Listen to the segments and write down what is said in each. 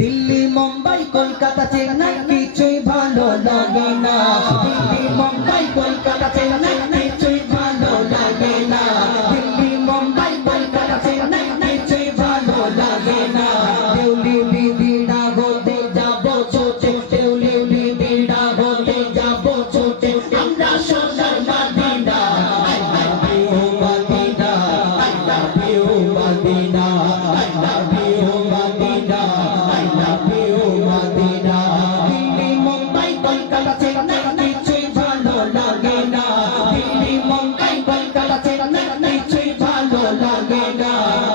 দিল্লি মুম্বাই কলকাতা চেন্নাই কিছুই ভালো লাগে না দিল্লি মুম্বাই কলকাতা চেন্নাই কিছুই ভালো লাগে না দিল্লি মুম্বাই কলকাতা চেন্নাই কিছুই ভালো লাগে না দেউলি বিদিনা হতে যাব ছোটে দেউলি বিদিনা হতে যাব ছোটে আমরা সোনার Medina I love you Medina I love you Medina I love you Medina I love you Medina Delhi Mumbai Kolkata Chennai কিছুই ভালো লাগে না দিল্লি মুম্বাই কলকাতা চেন্নাই কিছুই ভালো লাগে না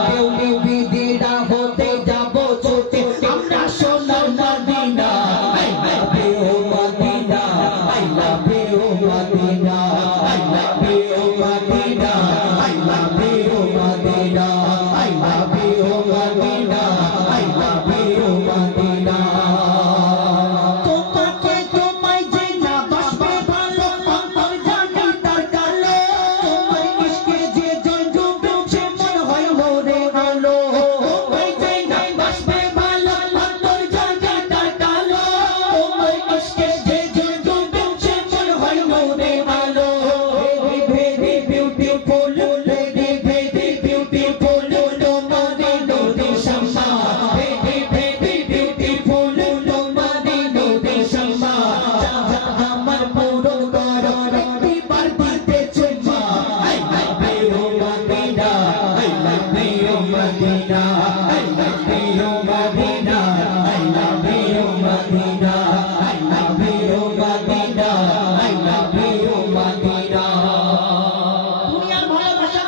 দেউলি বিদিনা হতে যাব ছোটে আমরা সোনার Medina I love you Medina I love you Medina I love you Medina I love you Medina I love you Medina I love you Medina তোমাকে তোমায় যে না বাসবে ভালো অন্তর জানি তার কালো তোমার ইশকে যে জন ডুবে সে মনে হয় মরে গেল তোমায় যে না বাসবে ভালো অন্তর জানি তার কালো তোমার ইশকে যে জন ডুবে সে মনে হয় মরে গেল very beautiful lady very beautiful nobody knows the shama very beautiful nobody knows the shama jaha amar puro karo ekti bar dite chuma I love you Madina I love you Madina I love you Madina I love you Madina I love you Madina I love you Madina দুনিয়ার ভালোবাসা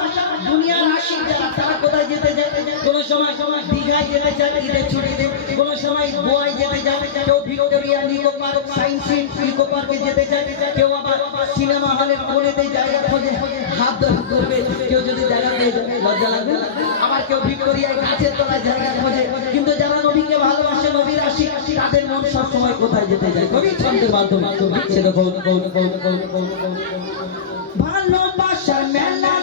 দুনিয়ার আশিক যারা তারা কোথায় যেতে যায় কোন সময় দীঘায় যেতে যায় ঈদের ছুটিতে কোন সময় গোয়ায় যেতে যায় কেউ Victoria Nicco park science Nicco পার্কে যেতে যায় কেউ আবার সিনেমা হলের কোণেতে জায়গা খোঁজে হাত ধরে করবে কেউ যদি জায়গা পেয়ে যায় লজ্জা লাগবে আবার কেউ ভিক্টোরিয়ায় গাছের তলায় জায়গা খোঁজে কিন্তু যারা নবীকে ভালোবাসে নবীর আশিক তাদের মন সব সময় কোথায় যেতে যায় কবি ছন্দের মাধ্যমে সে দেখো ভালোবাসার মেলা